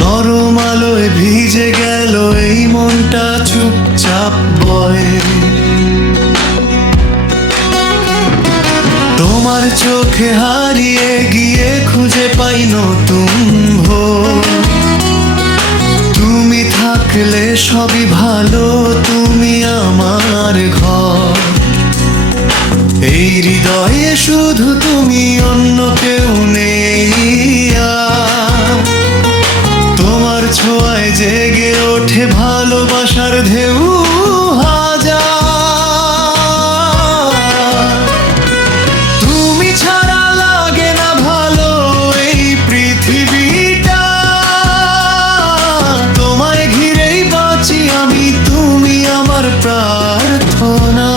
নরম আলোয় ভিজে গেল এই মনটা চুপচাপ বয়। তোমার চোখে হারিয়ে গিয়ে খুঁজে পাই নতুন ভোর। তুমি থাকলে সবই ভালো, তুমি আমার ঘর। এই হৃদয়ে শুধু তুমি, অন্য কেউ নেই আর। তোমার ছোঁয়ায় জেগে ওঠে ভালোবাসার ঢেউ হাজার। তুমি ছাড়া লাগে না ভালো এই পৃথিবীটা, তোমায় ঘিরেই বাঁচি আমি, তুমি আমার প্রার্থনা।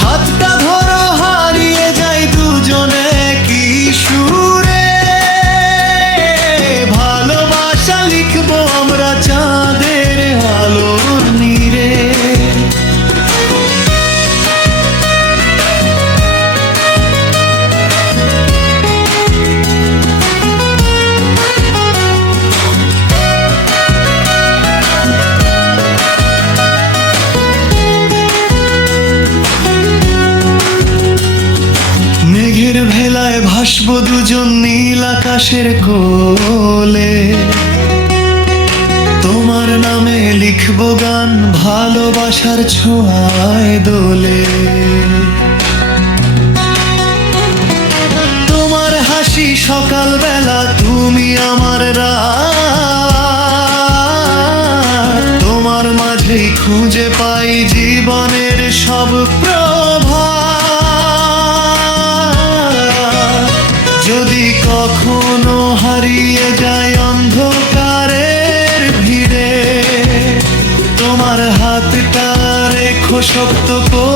হাতটা ধরো, হারিয়ে যাই দুজনে কি সুরে। ভালোবাসা লিখবো আমরা চাঁদের আলোর নীড়ে। মেঘের ভেলায় ভাসবো দুজন নীল আকাশের কোলে। তোমার নামে লিখবো গান ভালোবাসার ছোঁয়ায় দোলে। তোমার হাসি সকালবেলা, তুমি আমার রাত। তোমার মাঝেই খুঁজে পাই জীবনের সব প্রভাত। যদি কখনো হারিয়ে যায় অন্ধকারের ভিড়ে, তোমার হাতটা রেখো শক্ত করে।